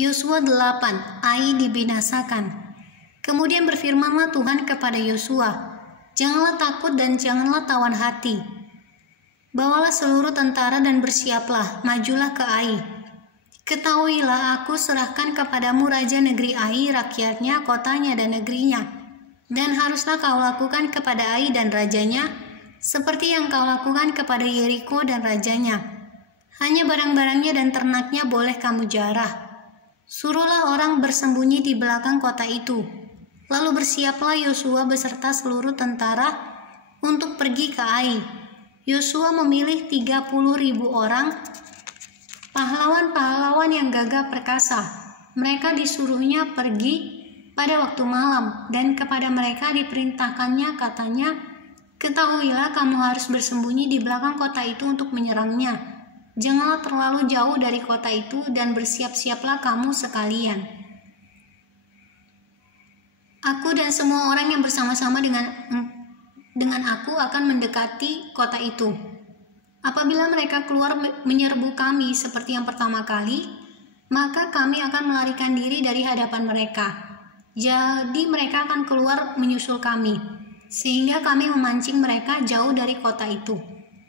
Yosua 8, Ai dibinasakan. Kemudian berfirmanlah Tuhan kepada Yosua, "Janganlah takut dan janganlah tawan hati. Bawalah seluruh tentara dan bersiaplah, majulah ke Ai. Ketahuilah aku serahkan kepadamu raja negeri Ai, rakyatnya, kotanya dan negerinya. Dan haruslah kau lakukan kepada Ai dan rajanya, seperti yang kau lakukan kepada Yeriko dan rajanya. Hanya barang-barangnya dan ternaknya boleh kamu jarah. Suruhlah orang bersembunyi di belakang kota itu." Lalu bersiaplah Yosua beserta seluruh tentara untuk pergi ke Ai. Yosua memilih 30.000 orang, pahlawan-pahlawan yang gagah perkasa. Mereka disuruhnya pergi pada waktu malam, dan kepada mereka diperintahkannya, katanya, "Ketahuilah kamu harus bersembunyi di belakang kota itu untuk menyerangnya. Janganlah terlalu jauh dari kota itu, dan bersiap-siaplah kamu sekalian. Aku dan semua orang yang bersama-sama dengan aku akan mendekati kota itu. Apabila mereka keluar menyerbu kami seperti yang pertama kali, maka kami akan melarikan diri dari hadapan mereka. Jadi mereka akan keluar menyusul kami, sehingga kami memancing mereka jauh dari kota itu.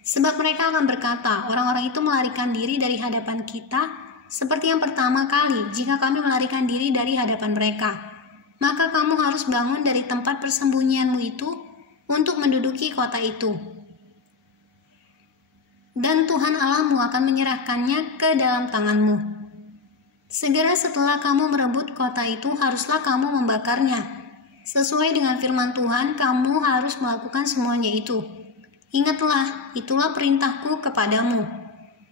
Sebab mereka akan berkata, orang-orang itu melarikan diri dari hadapan kita seperti yang pertama kali jika kami melarikan diri dari hadapan mereka. Maka kamu harus bangun dari tempat persembunyianmu itu untuk menduduki kota itu. Dan Tuhan Allahmu akan menyerahkannya ke dalam tanganmu. Segera setelah kamu merebut kota itu, haruslah kamu membakarnya. Sesuai dengan firman Tuhan, kamu harus melakukan semuanya itu. Ingatlah, itulah perintahku kepadamu."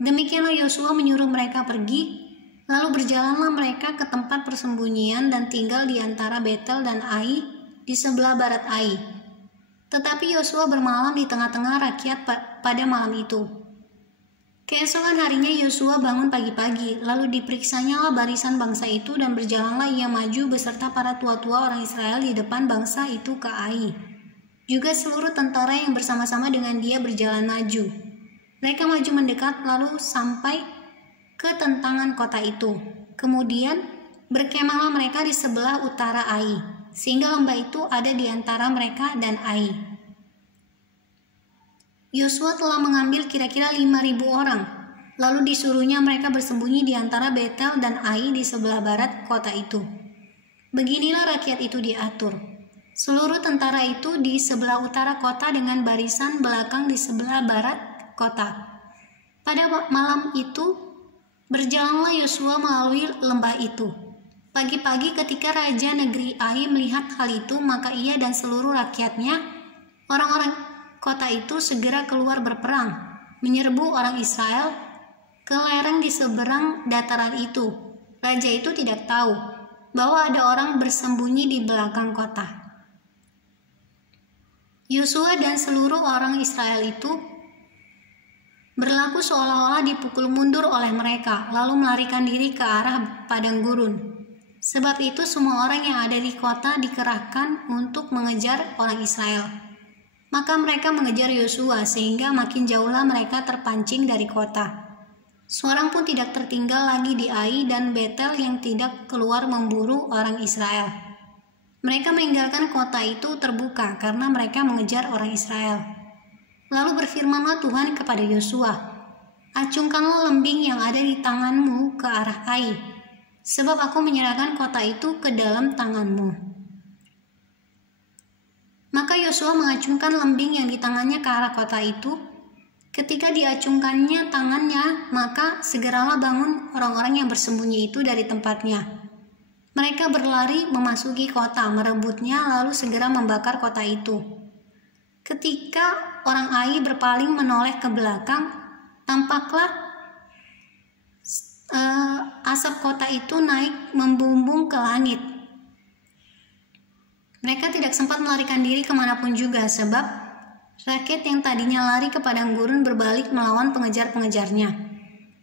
Demikianlah Yosua menyuruh mereka pergi, lalu berjalanlah mereka ke tempat persembunyian dan tinggal di antara Betel dan Ai di sebelah barat Ai. Tetapi Yosua bermalam di tengah-tengah rakyat pada malam itu. Keesokan harinya Yosua bangun pagi-pagi, lalu diperiksanyalah barisan bangsa itu, dan berjalanlah ia maju beserta para tua-tua orang Israel di depan bangsa itu ke Ai. Juga seluruh tentara yang bersama-sama dengan dia berjalan maju. Mereka maju mendekat lalu sampai ke tentangan kota itu. Kemudian berkemahlah mereka di sebelah utara Ai, sehingga lembah itu ada di antara mereka dan Ai. Yosua telah mengambil kira-kira 5.000 orang, lalu disuruhnya mereka bersembunyi di antara Betel dan Ai di sebelah barat kota itu. Beginilah rakyat itu diatur. Seluruh tentara itu di sebelah utara kota dengan barisan belakang di sebelah barat kota. Pada malam itu, berjalanlah Yosua melalui lembah itu. Pagi-pagi ketika raja negeri Ai melihat hal itu, maka ia dan seluruh rakyatnya, orang-orang kota itu segera keluar berperang, menyerbu orang Israel ke lereng di seberang dataran itu. Raja itu tidak tahu bahwa ada orang bersembunyi di belakang kota. Yosua dan seluruh orang Israel itu berlaku seolah-olah dipukul mundur oleh mereka, lalu melarikan diri ke arah padang gurun. Sebab itu semua orang yang ada di kota dikerahkan untuk mengejar orang Israel. Maka mereka mengejar Yosua, sehingga makin jauhlah mereka terpancing dari kota. Seorang pun tidak tertinggal lagi di Ai dan Betel yang tidak keluar memburu orang Israel. Mereka meninggalkan kota itu terbuka karena mereka mengejar orang Israel. Lalu berfirmanlah Tuhan kepada Yosua, "Acungkanlah lembing yang ada di tanganmu ke arah Ai, sebab aku menyerahkan kota itu ke dalam tanganmu." Maka Yosua mengacungkan lembing yang di tangannya ke arah kota itu. Ketika diacungkannya tangannya, maka segeralah bangun orang-orang yang bersembunyi itu dari tempatnya. Mereka berlari memasuki kota, merebutnya, lalu segera membakar kota itu. Ketika orang Ai berpaling menoleh ke belakang, tampaklah asap kota itu naik membumbung ke langit. Mereka tidak sempat melarikan diri kemanapun juga, sebab rakyat yang tadinya lari ke padang gurun berbalik melawan pengejar-pengejarnya.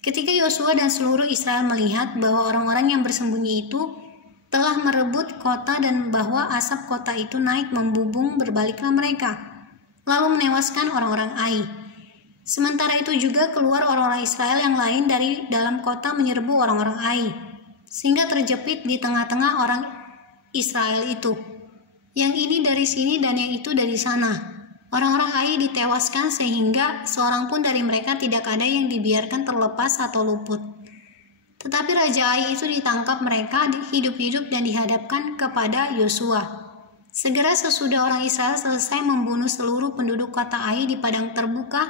Ketika Yosua dan seluruh Israel melihat bahwa orang-orang yang bersembunyi itu telah merebut kota dan bahwa asap kota itu naik membumbung, berbaliklah mereka, lalu menewaskan orang-orang Ai. Sementara itu juga keluar orang-orang Israel yang lain dari dalam kota menyerbu orang-orang Ai. sehingga terjepit di tengah-tengah orang Israel itu. Yang ini dari sini dan yang itu dari sana. Orang-orang Ai ditewaskan sehingga seorang pun dari mereka tidak ada yang dibiarkan terlepas atau luput. Tetapi Raja Ai itu ditangkap mereka hidup-hidup dan dihadapkan kepada Yosua. Segera sesudah orang Israel selesai membunuh seluruh penduduk kota Ai di padang terbuka,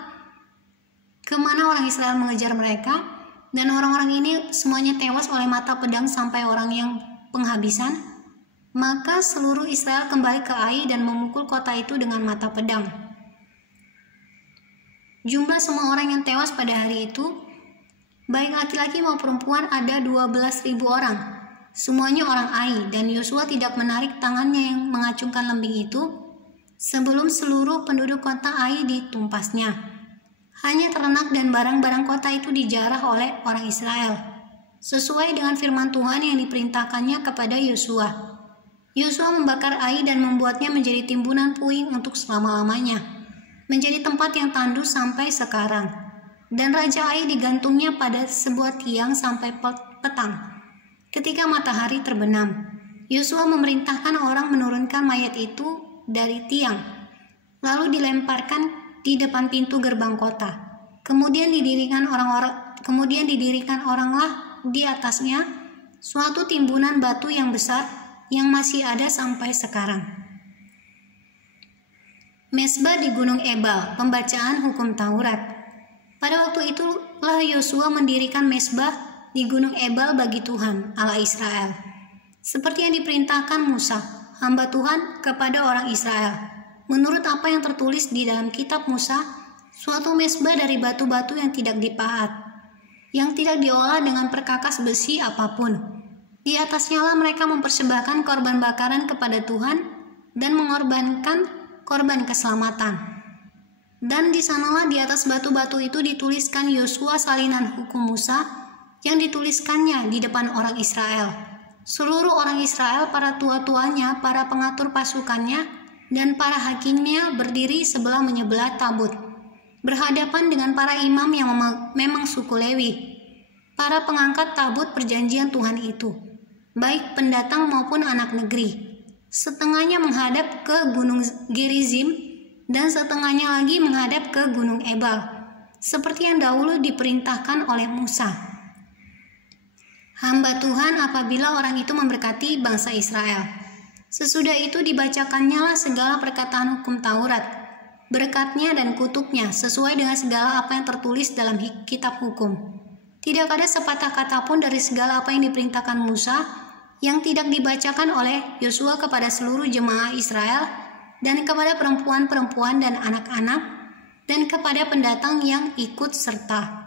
kemana orang Israel mengejar mereka, dan orang-orang ini semuanya tewas oleh mata pedang sampai orang yang penghabisan, maka seluruh Israel kembali ke Ai dan memukul kota itu dengan mata pedang. Jumlah semua orang yang tewas pada hari itu, baik laki-laki maupun perempuan, ada 12.000 orang. Semuanya orang Ai, dan Yosua tidak menarik tangannya yang mengacungkan lembing itu sebelum seluruh penduduk kota Ai ditumpasnya. Hanya ternak dan barang-barang kota itu dijarah oleh orang Israel, sesuai dengan firman Tuhan yang diperintahkannya kepada Yosua. Yosua membakar Ai dan membuatnya menjadi timbunan puing untuk selama-lamanya, menjadi tempat yang tandus sampai sekarang. Dan Raja Ai digantungnya pada sebuah tiang sampai petang. Ketika matahari terbenam, Yosua memerintahkan orang menurunkan mayat itu dari tiang, lalu dilemparkan di depan pintu gerbang kota. Kemudian didirikan oranglah di atasnya suatu timbunan batu yang besar yang masih ada sampai sekarang. Mesbah di Gunung Ebal, pembacaan hukum Taurat. Pada waktu itulah Yosua mendirikan mesbah di Gunung Ebal bagi Tuhan, Allah Israel, seperti yang diperintahkan Musa, hamba Tuhan, kepada orang Israel. Menurut apa yang tertulis di dalam kitab Musa, suatu mesbah dari batu-batu yang tidak dipahat, yang tidak diolah dengan perkakas besi apapun. Di atasnya lah mereka mempersembahkan korban bakaran kepada Tuhan dan mengorbankan korban keselamatan. Dan di sanalah di atas batu-batu itu dituliskan Yosua salinan hukum Musa yang dituliskannya di depan orang Israel. Seluruh orang Israel, para tua-tuanya, para pengatur pasukannya, dan para hakimnya berdiri sebelah menyebelah tabut, berhadapan dengan para imam yang memang suku Lewi, para pengangkat tabut perjanjian Tuhan itu, baik pendatang maupun anak negeri. Setengahnya menghadap ke gunung Gerizim dan setengahnya lagi menghadap ke gunung Ebal, seperti yang dahulu diperintahkan oleh Musa, hamba Tuhan, apabila orang itu memberkati bangsa Israel. Sesudah itu dibacakannya lah segala perkataan hukum Taurat, berkatnya dan kutuknya, sesuai dengan segala apa yang tertulis dalam kitab hukum. Tidak ada sepatah kata pun dari segala apa yang diperintahkan Musa yang tidak dibacakan oleh Yosua kepada seluruh jemaah Israel dan kepada perempuan-perempuan dan anak-anak dan kepada pendatang yang ikut serta.